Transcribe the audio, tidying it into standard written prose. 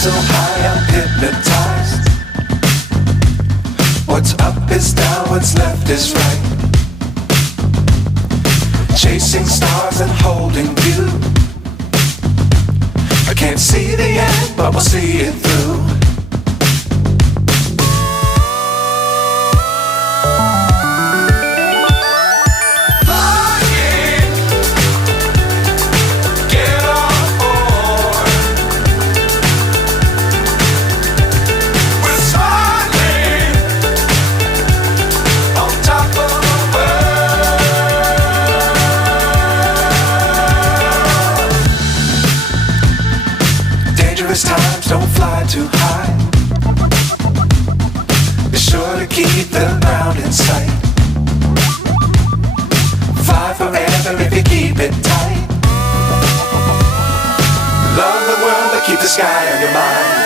So high I'm hypnotized. What's up is down, what's left is right. Chasing stars and holding you. I can't see the end, but we'll see it through. Times don't fly too high. Be sure to keep the ground in sight. Fly forever if you keep it tight. Love the world but keep the sky on your mind.